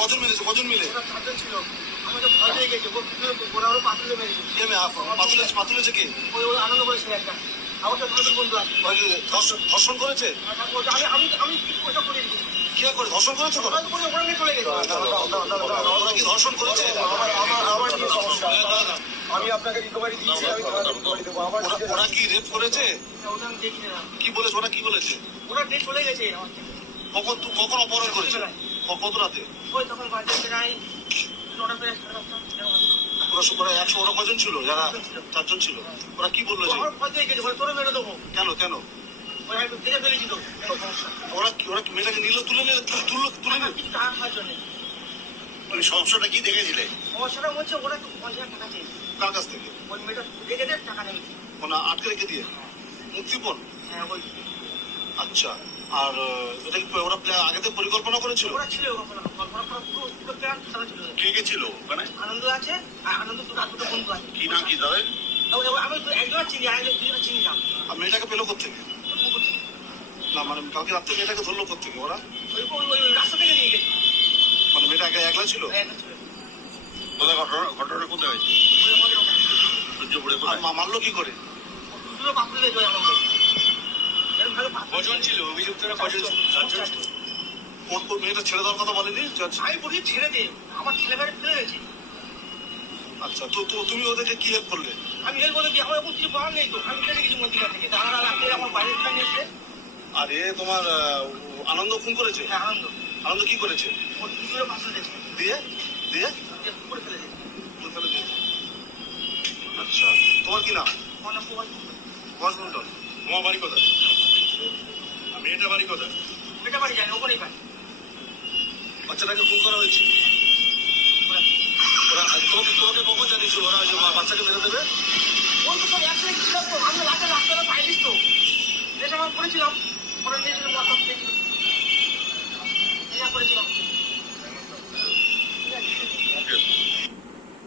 কজন মিলেছে? কজন মিলে? ছিল আমাকে ভয় পেয়ে গেছে, ওরা আরো পাতুলে মেরেছে। পাতুলেছে কে? ওই আনন্দ করেছে একটা, আমাকে ভালো বন্ধু আছে। ধর্ষণ করেছে? আমি আমি কি পয়সা করে দিচ্ছি, কি করে ধর্ষণ করেছে? ওরা নিয়ে চলে গেছে। ওরা কি ধর্ষণ করেছে? আমার কি সমস্যা? আমি আপনাকে রিকভারি দিচ্ছি, আমি রিকভারি দেবো। ওরা কি রেপ করেছে? ওটা আমি দেখি না। কি বলেছে ওরা? কি বলেছে? ওরা ডেট চলে গেছে আমার থেকে। কখন অপহরণ করেছে? কত রাতে? ওই তখন বাজে প্রায় 9টা প্রায় 9:30। ওরা 100 ওরা কজন ছিল? যারা 4 জন ছিল, ওরা কি বললো? যে আমার ভয় পেয়ে গেছে, তোরে মেরে দেবো। কেন কেন? ওই আমি দেখে ফেলেছি তো। ওরা কি মেয়েটাকে নিল, তুলে নিল? তুলে নিল কিছু টাকা খাওয়ার জন্য। সমস্যাটা কি দেখেছিলে? সমস্যাটা হচ্ছে ওরা একটু 50,000 টাকা চেয়েছে। কার কাছ থেকে? ওই মেয়েটা দেখে দেয়, টাকা নেবে। ওনা আটকে রেখে দিয়ে মুক্তিপণ? হ্যাঁ ওই। আচ্ছা, আর এটা কি ওরা আগে থেকে পরিকল্পনা করেছিল? ওরা ছিল কল্পনা করা পুরো প্ল্যান সারা ছিল। কে কে ছিল ওখানে? আনন্দ আছে, আর আনন্দ দুটো বন্ধু আছে। কি নাম কি তাদের? আমি একজন চিনি, আর দুজন চিনি না। আর মেয়েটাকে পেলো কোথেকে? না মানে কালকে রাত্রে মেয়েটাকে ধরলো কোথেকে ওরা? ওই রাস্তা থেকে নিয়ে গেছে। মানে মেয়েটা একলা ছিল? কোথায় ঘটনাটা কোথায় হয়েছে? মারলো কি করে? দুটো বাপুরে দেখলো আনন্দ। কজন ছিল অভিযুক্তরা? কজন ছিল? 4 জন ছিল। কোন মেয়েটা ছেড়ে দেওয়ার কথা বলেনি? আমি বলি ছেড়ে দে, আমার ছেলে মেয়ে ফেলে গেছে। আচ্ছা, তো তুমি ওদেরকে কি হেল্প করলে? আমি হেল্প করে দিই, আমার এখন কিছু করার নেই তো। আমি ফেলে গেছি মন্দির থেকে, তারা রাত্রে আমার বাইরের ফ্যান এসে। আর তোমার আনন্দ খুন করেছে? হ্যাঁ আনন্দ। আনন্দ কি করেছে? ওর দুটো পাশে দিয়েছে। দিয়ে দিয়ে করে ফেলে দিয়েছে। ফেলে দিয়েছে। আচ্ছা, তোমার কি নাম? আমার নাম সুভাষ মন্ডল। তোমার বাড়ি কোথায়? মেয়েটা বাড়ি কোথায়? মেয়েটা বাড়ি জানি, ওখানেই পাই। বাচ্চাটাকে খুন করা হয়েছে? তোমাকে কখন জানিয়েছিল ওরা বাচ্চাকে মেরে দেবে? ওই তো সব একসাথে ছিলাম তো, আমরা রাতে রাস্তাটা পাইলিস তো, যেটা আমার করেছিলাম, ওরা নিয়েছিল